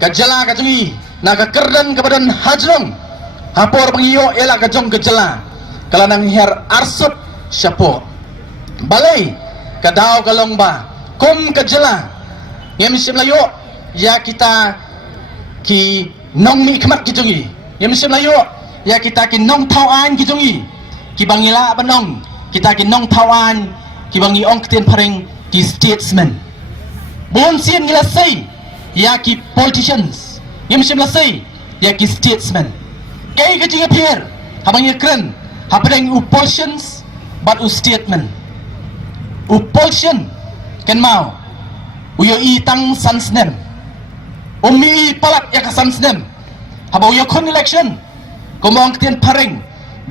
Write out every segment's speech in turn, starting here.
kejala kajungi na kekerdan kebadan hajrong hapor pengiyo ialah kajong kejala kalanang her arsut syapo balai kadau kalong ba kum kejala ngem sim layo ya kita ki nong mi khmat kijungi ngem sim layo ya kita ki nong tauan kijungi ki bangila banong kita ki nong tauan ki bangi ong ketien paring ki statesman bon sien ngilasai ya ki politicians ngem sim lasai ya ki statesman kay kajing appear habang yakren hapadeng oppositions but statement opposition ken mau uyo itang sansnem umi palat ya ka sansnem habang uyo kon election kumong ketien paring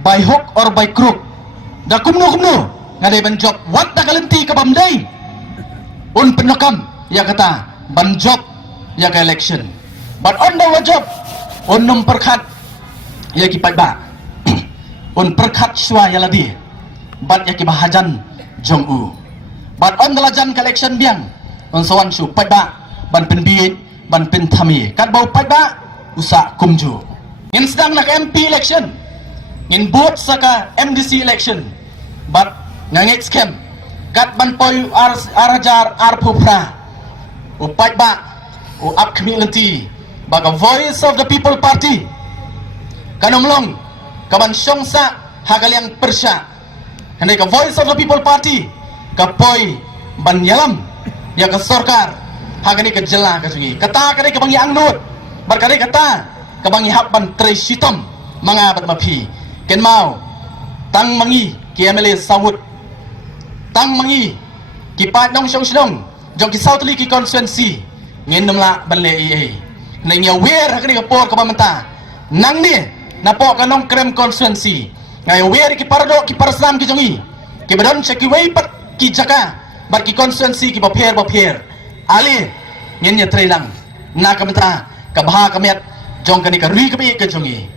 by hook or by crook da kumno ngade ban job wat da kalenti ka bamday un penokam ya kata ban job ya ka election but on the job on num perkhat ya ki ba on perkhat shwa ya ladi but ya ki bahajan jong u but on the lajan collection biang on sawan shu ba ban pen bi ban pen thami kat bau ba usa kumju ngin sedang nak MP election ngin buat saka MDC election but ngangit scam kat ban poy arajar arpupra upai ba u up community baga voice of the people party kanomlong kaban syongsa hagaliang persya handai ka voice of the people party ka poy ban yalam ya ka sorkar hagani ka jela ka sungi kata kadai ka bangi angnut barkadai kata ka bangi habban treshitom mga bat mapi ken mau tang mangi ki MLA sawut tang mangi ki pat nong syong syong jong ki southly ki constituency ngin namla ban le AA na nya wer hakani ka por ka pamenta nang ni napo ka nong krem constituency ngay wer ki pardo ki paraslam ki jongi ki badon sa ki way pat ki jaka bar ki constituency ki bapher ali ngin nya tre lang na kamenta ka baha kamet jong kani ka ri ka bi ka jongi